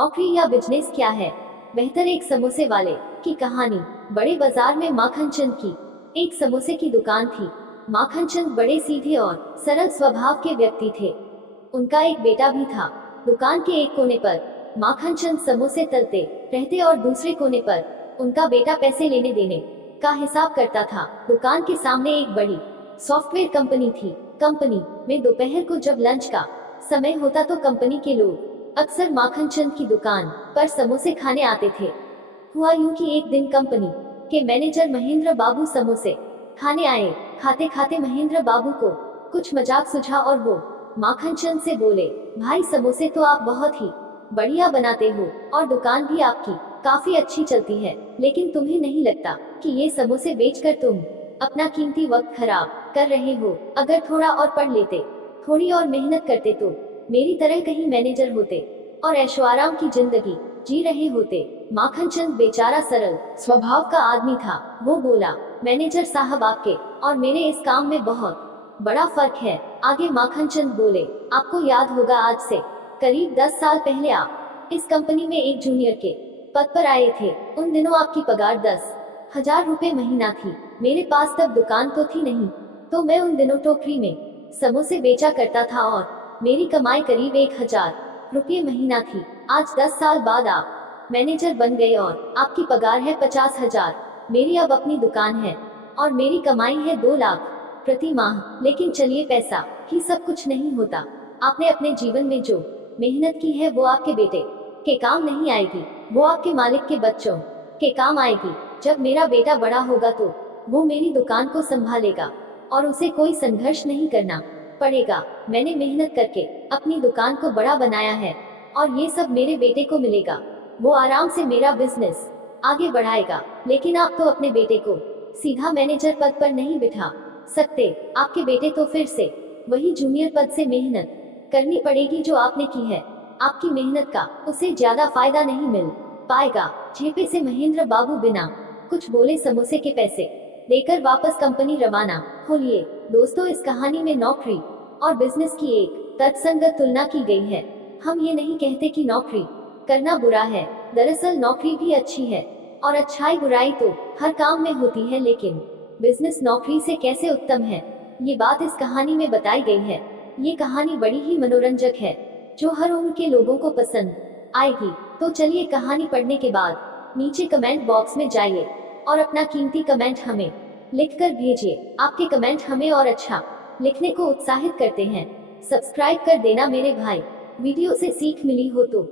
नौकरी या बिजनेस क्या है? बेहतर एक समोसे वाले की कहानी। बड़े बाजार में माखन चंद की एक समोसे की दुकान थी। माखन चंद बड़े सीधे और सरल स्वभाव के व्यक्ति थे। उनका एक बेटा भी था। दुकान के एक कोने पर माखन चंद समोसे तलते रहते और दूसरे कोने पर उनका बेटा पैसे लेने देने का हिसाब करता था। दुकान के सामने एक बड़ी सॉफ्टवेयर कंपनी थी। कंपनी में दोपहर को जब लंच का समय होता तो कंपनी के लोग अक्सर माखन चंद की दुकान पर समोसे खाने आते थे। हुआ यूं कि एक दिन कंपनी के मैनेजर महेंद्र बाबू समोसे खाने आए। खाते खाते महेंद्र बाबू को कुछ मजाक सूझा और वो माखन चंद से बोले, भाई समोसे तो आप बहुत ही बढ़िया बनाते हो और दुकान भी आपकी काफी अच्छी चलती है, लेकिन तुम्हें नहीं लगता कि ये समोसे बेचकर तुम अपना कीमती वक्त खराब कर रहे हो? अगर थोड़ा और पढ़ लेते, थोड़ी और मेहनत करते तो मेरी तरह कहीं मैनेजर होते और ऐशो आराम की जिंदगी जी रहे होते। माखन चंद बेचारा सरल स्वभाव का आदमी था। वो बोला, मैनेजर साहब आपके और मेरे इस काम में बहुत बड़ा फर्क है। आगे माखन चंद बोले, आपको याद होगा आज से करीब 10 साल पहले आप इस कंपनी में एक जूनियर के पद पर आए थे। उन दिनों आपकी पगार 10,000 रुपए महीना थी। मेरे पास तब दुकान तो थी नहीं, तो मैं उन दिनों टोकरी में समोसे बेचा करता था और मेरी कमाई करीब 1,000 रुपये महीना थी। आज 10 साल बाद आप मैनेजर बन गए और आपकी पगार है 50,000। मेरी अब अपनी दुकान है और मेरी कमाई है 2 लाख प्रति माह। लेकिन चलिए, पैसा ही सब कुछ नहीं होता। आपने अपने जीवन में जो मेहनत की है वो आपके बेटे के काम नहीं आएगी, वो आपके मालिक के बच्चों के काम आएगी। जब मेरा बेटा बड़ा होगा तो वो मेरी दुकान को संभालेगा और उसे कोई संघर्ष नहीं करना पड़ेगा। मैंने मेहनत करके अपनी दुकान को बड़ा बनाया है और ये सब मेरे बेटे को मिलेगा। वो आराम से मेरा बिजनेस आगे बढ़ाएगा। लेकिन आप तो अपने बेटे को सीधा मैनेजर पद पर नहीं बिठा सकते। आपके बेटे तो फिर से वही जूनियर पद से मेहनत करनी पड़ेगी जो आपने की है। आपकी मेहनत का उसे ज्यादा फायदा नहीं मिल पाएगा। झेपे से महेंद्र बाबू बिना कुछ बोले समोसे के पैसे देकर वापस कंपनी रवाना हो लिए। दोस्तों, इस कहानी में नौकरी और बिजनेस की एक तर्कसंगत तुलना की गई है। हम ये नहीं कहते कि नौकरी करना बुरा है। दरअसल नौकरी भी अच्छी है और अच्छाई बुराई तो हर काम में होती है, लेकिन बिजनेस नौकरी से कैसे उत्तम है, ये बात इस कहानी में बताई गई है। ये कहानी बड़ी ही मनोरंजक है जो हर उम्र के लोगों को पसंद आएगी। तो चलिए, कहानी पढ़ने के बाद नीचे कमेंट बॉक्स में जाइए और अपना कीमती कमेंट हमें लिखकर भेजिए। आपके कमेंट हमें और अच्छा लिखने को उत्साहित करते हैं। सब्सक्राइब कर देना मेरे भाई। वीडियो से सीख मिली हो तो